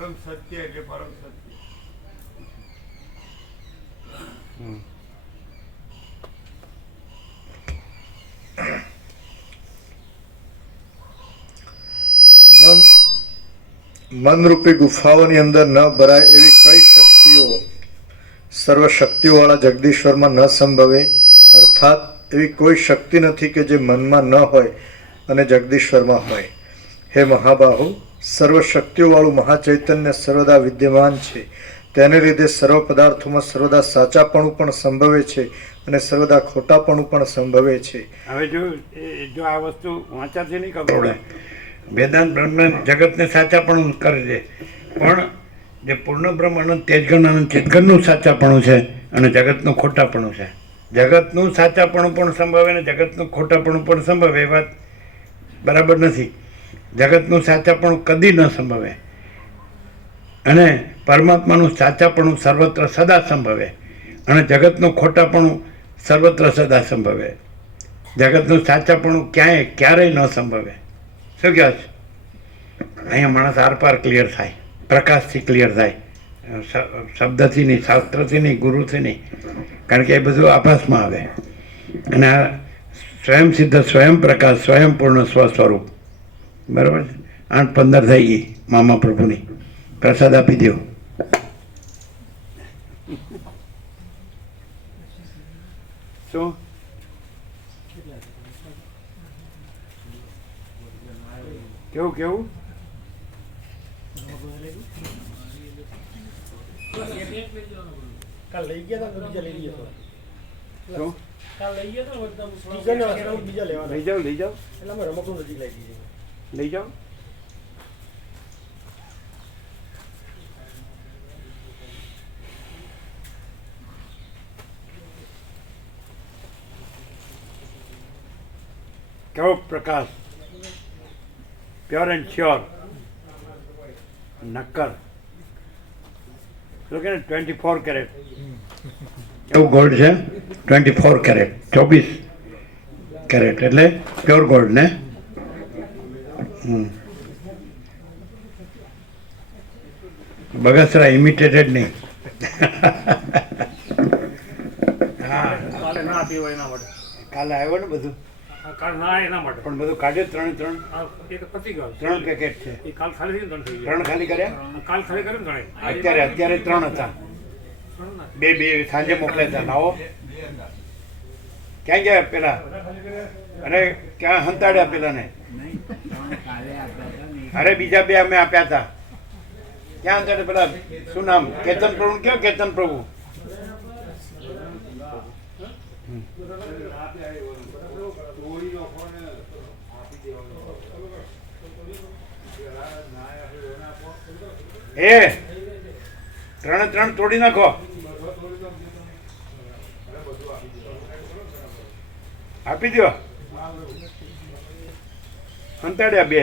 પરમ સત્ય એટલે પરમ સત્ય. મનરૂપી ગુફાઓની અંદર ન ભરાય એવી કઈ શક્તિઓ સર્વ શક્તિઓવાળા જગદીશ્વરમાં ન સંભવે? અર્થાત એવી કોઈ શક્તિ નથી કે જે મનમાં ન હોય અને જગદીશ્વરમાં હોય. હે મહાબાહુ, સર્વ શક્તિઓવાળું મહાચૈતન્ય સર્વદા વિદ્યમાન છે. તેને લીધે સર્વ પદાર્થોમાં સર્વદા સાચાપણું પણ સંભવે છે અને સર્વદા ખોટાપણું પણ સંભવે છે. હવે જો આ વસ્તુ વાંચાથી નહીં ખબર પડે. વેદાંત બ્રહ્મ જગતને સાચાપણું કરે છે, પણ જે પૂર્ણ બ્રહ્મ અનંત તેજગણ અનંત ચેતગણનું સાચાપણું છે અને જગતનું ખોટાપણું છે. જગતનું સાચાપણું પણ સંભવે અને જગતનું ખોટાપણું પણ સંભવે, એ વાત બરાબર નથી. જગતનું સાચાપણું કદી ન સંભવે અને પરમાત્માનું સાચાપણું સર્વત્ર સદા સંભવે અને જગતનું ખોટાપણું સર્વત્ર સદા સંભવે. જગતનું સાચાપણું ક્યારેય ન સંભવે. શું કહે છે? અહીંયા માણસ આરપાર ક્લિયર થાય, પ્રકાશથી ક્લિયર થાય, શબ્દથી નહીં, શાસ્ત્રથી નહીં, ગુરુથી નહીં, કારણ કે એ બધું આભાસમાં આવે. અને આ સ્વયં સિદ્ધ, સ્વયં પ્રકાશ, સ્વયં પૂર્ણ સ્વસ્વરૂપ. બરાબર છે? 8:15 થઈ ગઈ મામા પ્રભુની. પ્રસાદ આપી દો. શું કેવું કેવું? કાલ લઈ ગયા હતા બીજા લઈ ગયા શું કાલ લઈ ગયા હતા બીજા લેવાના. લઈ જાઓ, લઈ જાઓ, એટલે અમે રમકડું નજીક લઈ દીધી. લઈ જાઓ. કેવો પ્રકાશ, પ્યોર એન્ડ શ્યોર, નક્કર. શું કે 24 કેરેટ એવું ગોલ્ડ છે. 24 કેરેટ, 24 કેરેટ એટલે પ્યોર ગોલ્ડ ને. બગસરા ઇમિટેટેડ નહીં. હા, કાલે ના આપી હોય એના માટે. કાલે આવ્યો ને બધું, કાલ ના એના માટે પણ બધું કાઢ્યું. 3 એક પતી ગયો. 3 પેકેટ છે. એ કાલ ખાલી થઈ 3 થઈ 3 ખાલી કર્યા. કાલ ખાલી કર્યું ને અત્યારે 3 હતા. બે સાંજે મોકલ્યા હતા. લાવો. ક્યાં ગયા પેલા? અરે ક્યાં હંતાડ્યા પેલા ને? અરે બીજા બે અમે આપ્યા હતા. ક્યાં હંતાડે પેલા? શું નામ? કેતન પ્રભુ. કયો કેતન પ્રભુ? એ 3 તોડી નાખો. આપી દો. હંતાડ્યા બે.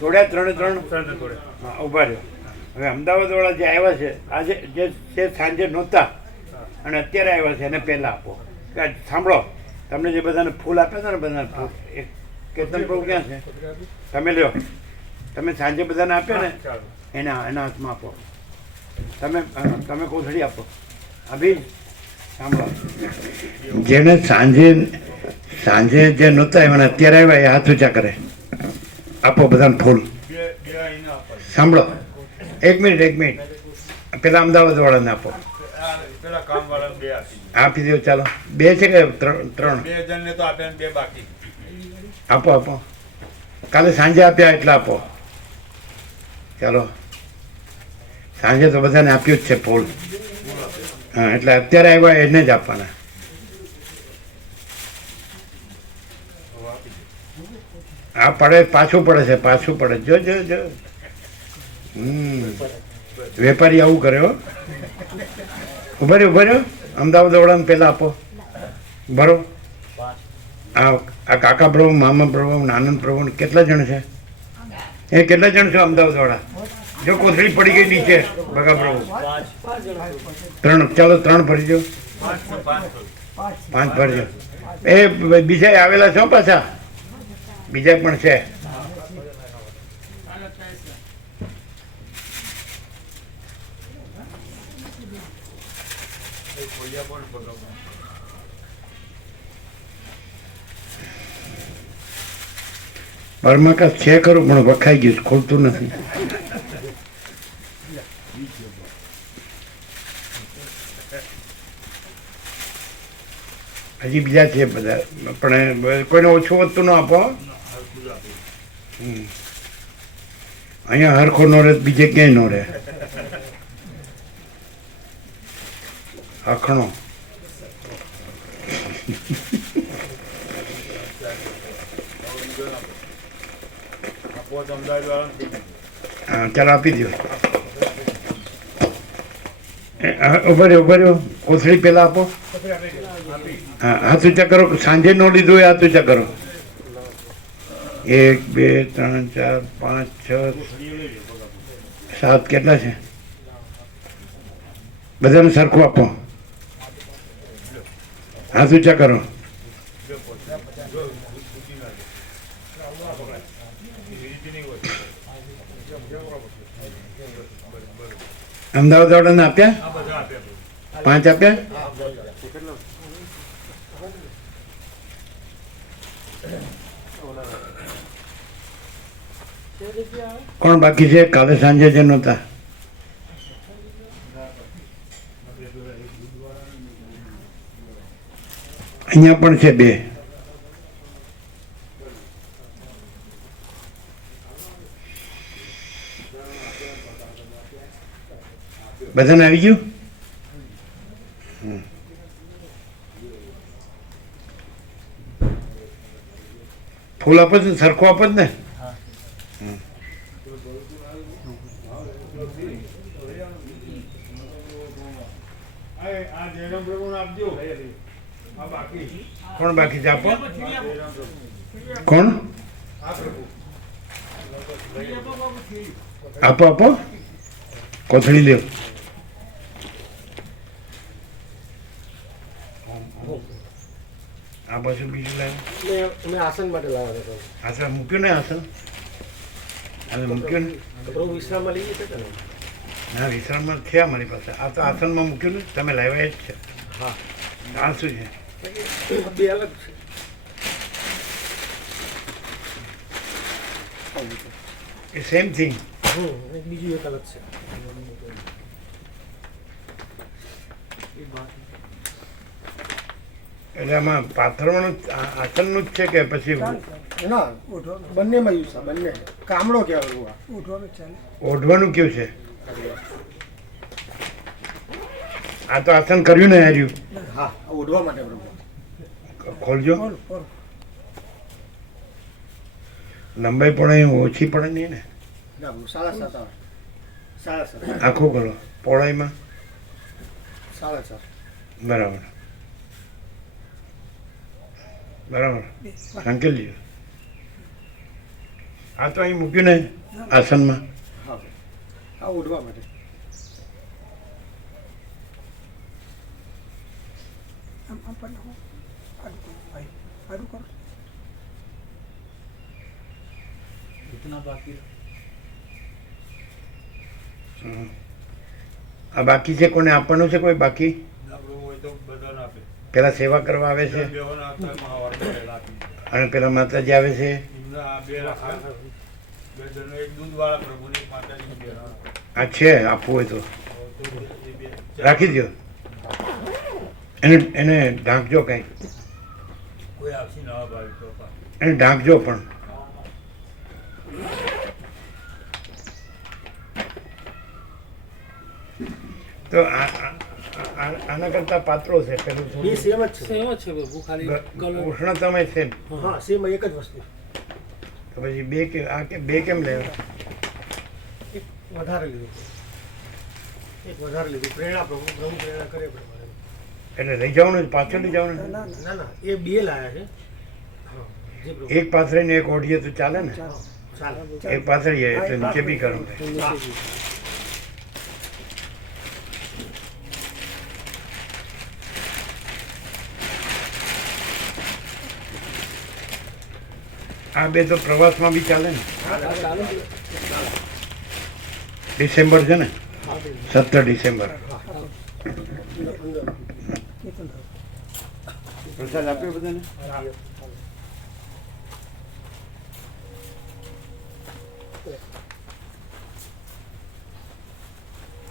તોડ્યા 3 હા, ઉભા રહ્યો. હવે અમદાવાદ વાળા જે આવ્યા છે આજે, જે સાંજે નહોતા અને અત્યારે આવ્યા છે એને પહેલા આપો. સાંભળો, તમને જે બધાને ફૂલ આપ્યા હતા ને, બધાને ફૂલ, એક કેતન પ્રભુ ક્યાં છે? તમે લ્યો. તમે સાંજે બધાને આપ્યા ને, એના હાથમાં આપો. તમે કોથળી આપો. અભી સાંભળો, જેને સાંજે જે નહોતા એમને અત્યારે આવ્યા એ હાથ ઊંચા કરે. આપો બધાને ફૂલ. સાંભળો, એક મિનિટ. પેલા અમદાવાદ વાળાને આપો. આપી દો. ચાલો, 2 છે કે 3? 2 જણને તો આપ્યા ને 2 બાકી. આપો. કાલે સાંજે આપ્યા એટલે આપો. ચાલો, સાંજે તો બધાને આપ્યું જ છે ફૂલ. હા, એટલે અત્યારે આવ્યા એને જ આપવાના. આ પડે, પાછું પડે. જો વેપારી આવું કરે હો. ઉભા રહ્યો. અમદાવાદ વાળાને પહેલા આપો. બરો. આ કાકા પ્રભુ, મામા પ્રભુ, નાનંદ પ્રભુ કેટલા જણ છે? એ કેટલા જણ છો અમદાવાદ વાળા? જો કોથળી પડી ગઈ નીચે ભગા પ્રભુ 3, ચાલો 3 ભરજો, 5 ભરજો. એ બીજા આવેલા છો પાછા, બીજા પણ છે. બર્માકાસ છે ખરું પણ વખાઈ ગયું છે, ખોલતું નથી. હજી બીજા છે બધા, પણ કોઈને ઓછું વધતું ન આપો. અહીંયા હરખો નો રહે, બીજે ક્યાંય નો રહે. અખણો હા, ચાલો આપી દો. ઉભા રહ્યો, કોથળી પેલા આપો. હા, હાથ ઊંચા કરો. સાંજે નો લીધું એ હાથ ઊંચા કરો. 1 2 3 4 5 6 7 કેટલા છે? બધાને સરખું આપો. હાથ ઊંચા કરો. અમદાવાદ વાળાને આપ્યા? 5 આપ્યા? કોણ બાકી છે કાલે સાંજે જે નહોતા? અહીંયા પણ છે 2. બધાને આવી ગયું? ફૂલ આપો છો, સરખું આપો જ ને? કોણ બાકી છે? આપો. કોણ? આપો આપો, કોથળી લ્યો. આ બાજુ બીજું લાવ્યું. આસન માટે લાવવા આસન મૂક્યું ને? આસન મૂક્યું ને? વિશ્રામમાં લઈએ છે. ના, વિશ્રામમાં છે અમારી પાસે. આ તો આસનમાં મૂક્યું ને, તમે લાવ્યા જ છે. હા, આ શું છે? 2 અલગ છે. એ સેમ થિંગ. બીજું એક અલગ છે. એટલે આમાં પાથરવાનું આસનનું જ છે કે પછી ના બંનેમાં યુઝ છે, બંને કામળો કહેવાય. ઉઠવાનું ચાલે, ઓઢવાનું કયું છે? આ તો આસન કર્યું ને હાર્યું. હા, ઓઢવા માટે બરોબર. ખોલજો. લંબાઈ પણ અહીં ઓછી પડે નહીં ને? ના, 7.5 આવે. 7.5. આખું કરો પહોળાઈમાં. 7.5. બરાબર બરાબર. સંકેલ લ્યો. આ તો અહીં મૂક્યું ને આસનમાં. હા, આ ઓઢવા માટે. આ બાકી છે? કોને આપવાનું છે? કોઈ બાકી? પેલા સેવા કરવા આવે છે અને પેલા માતાજી આવે છે. આ છે, આપવું હોય તો રાખી દો. એને ઢાંકજો કંઈક, એને ઢાંકજો પણ. તો આના કરતા પાતળો છે પેલું. બે સેમ જ છે. સેમ જ છે બાબુ, ખાલી કલર. ઉષ્ણતામાં સેમ. હા, સેમ એક જ વસ્તુ. તો પછી બે કેમ લેવા? એક વધારે લીધું, પ્રેરણા પ્રભુ પ્રેરણા કરે પ્રમાણે. એટલે લઈ જવાનું, પાછળ લઈ જવાનું? ના ના, એ 2 લાયા છે. હા, જે પ્રભુ. એક પાથરીને એક ઓઢીએ તો ચાલે ને? એ પાછળ એટલે નીચે બી કરવું આ બે તો પ્રવાસમાં બી ચાલે ને ડિસેમ્બર છે ને 17 ડિસેમ્બર પ્રસાદ આપ્યો બધાને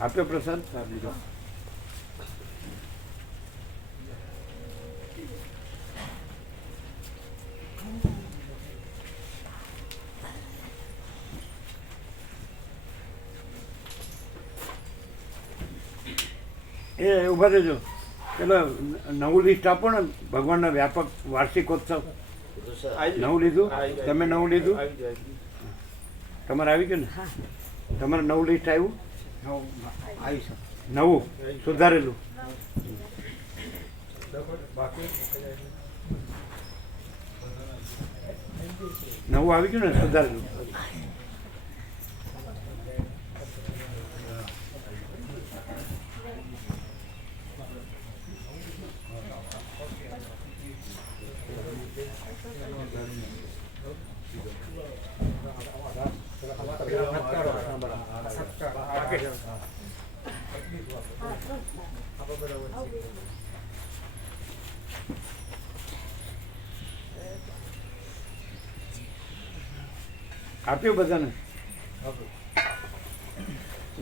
આપ્યો પ્રસાદ આપી દો એ ઉભા રહેજો પેલો નવું લિસ્ટ આપો ને ભગવાનના વ્યાપક વાર્ષિકોત્સવ નવું લીધું તમે નવું લીધું તમારે આવી ગયું ને તમારે નવું લિસ્ટ આવ્યું નવું સુધારેલું નવું આવી ગયું ને સુધારેલું આપ્યું બધાને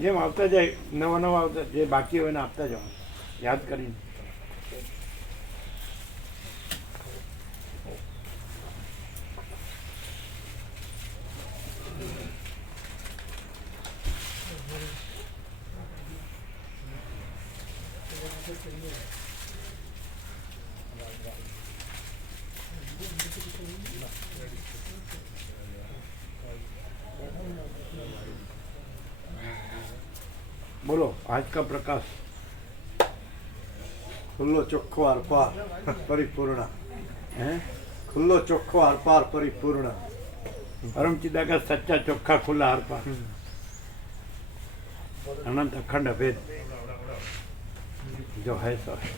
જેમ આવતા જાય નવા નવા આવતા જે બાકી હોય ને આપતા જવાનું યાદ કરીને बोलो आज का प्रकाश ખુલ્લો ચોખ્ખો આરપાર પરિપૂર્ણ है ખુલ્લો ચોખ્ખો આરપાર પરિપૂર્ણ परम चिदाकाश सच्चा चोखा खुला हर पार अनंत अखंड अभेद जो है सो है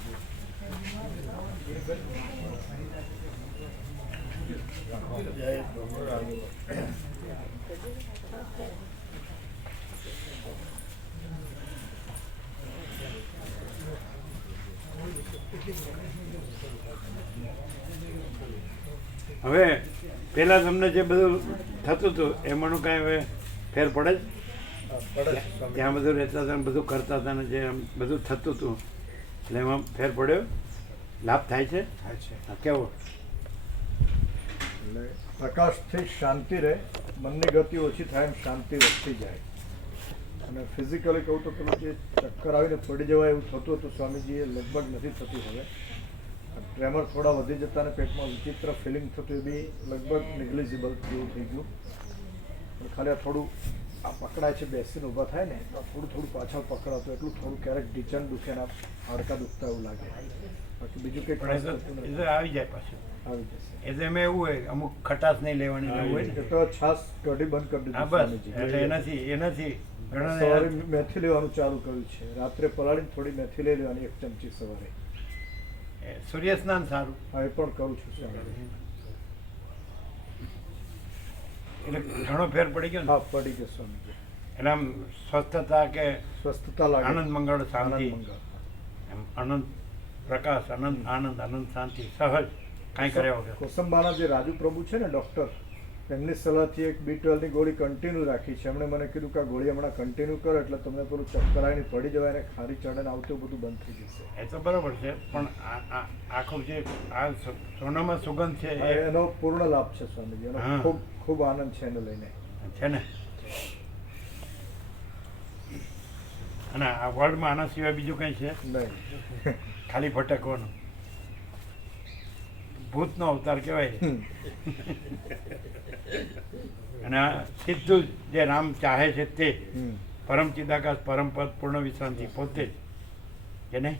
હવે પેલા તમને જે બધું થતું હતું એમાંનું કાંઈ હવે ફેર પડે જ ત્યાં બધું રહેતા હતા ને બધું કરતા હતા ને જે આમ બધું થતું હતું એટલે એમાં ફેર પડ્યો લાભ થાય છે હા, કેવો એટલે પ્રકાશથી શાંતિ રહે, મનની ગતિ ઓછી થાય એમ શાંતિ વધતી જાય. અને ફિઝિકલી કહું તો પેલું જે ચક્કર આવીને પડી જવાય એવું થતું હતું સ્વામીજીએ લગભગ નથી થતું હવે. ટ્રેમર થોડા વધી જતા ને પેટમાં વિચિત્ર ફિલિંગ થતું એ બી લગભગ નિગ્લિજિબલ જેવું થઈ ગયું. પણ ખાલી આ થોડું આ પકડાય છે બેસીને ઊભા થાય ને તો થોડું પાછળ પકડાતું એટલું થોડું ક્યારેક ઢીચણ દુખે ને હાડકા દુખતા એવું લાગે. બાકી બીજું કંઈ ખાસ થતું નથી. એ તો આવી જાય પાછું આવી જશે. એ તો એમાં એવું હોય અમુક ખટાશ નહીં લેવાની એવું હોય ને એ તો છાસ કઢી બંધ કરી હા દીધું બસ એટલે એનાથી સવારે ઘણા મેથી લેવાનું ચાલુ કર્યું છે. રાત્રે પલાળીને થોડી મેથી લઈ લેવાની 1 ચમચી સવારે. સૂર્ય સ્નાન સારું હા એ પણ કરું છું સવારે. એટલે ઘણો ફેર પડી ગયો ને હા પડી ગયો સ્વામીજી. એટલે આમ સ્વસ્થતા કે સ્વસ્થતા લાગે. આનંદ મંગળ શાંતિ આનંદ મંગળ. એમ આનંદ પ્રકાશ આનંદ આનંદ આનંદ શાંતિ સહજ કાંઈ કર્યા વગર કોસંબાના જે રાજુ પ્રભુ છે ને ડૉક્ટર, એમની સલાહથી એક B12ની ગોળી કન્ટિન્યુ રાખી છે. એમણે મને કીધું કે આ ગોળી હમણાં કન્ટિન્યુ કરો એટલે તમને પેલું ચક્કર આવીને પડી જવાય અને ખારી ચડે ને આવતું બધું બંધ થઈ જશે. એ તો બરાબર છે પણ આખું જે આ સોનામાં સુગંધ છે હા, એનો પૂર્ણ લાભ છે સ્વામીજી. એનો હા. ખૂબ ખૂબ આનંદ છે એને લઈને. છે ને અને આ વર્લ્ડમાં આના સિવાય બીજું કંઈ છે નહીં. ખાલી ભટકવાનું ભૂતનો અવતાર કહેવાય છે. અને આ સીધું જે રામ ચાહે છે તે હમ. પરમ ચિદાકાશ પરમ પદ પૂર્ણ વિશ્રાંતિ પોતે જ કે નહીં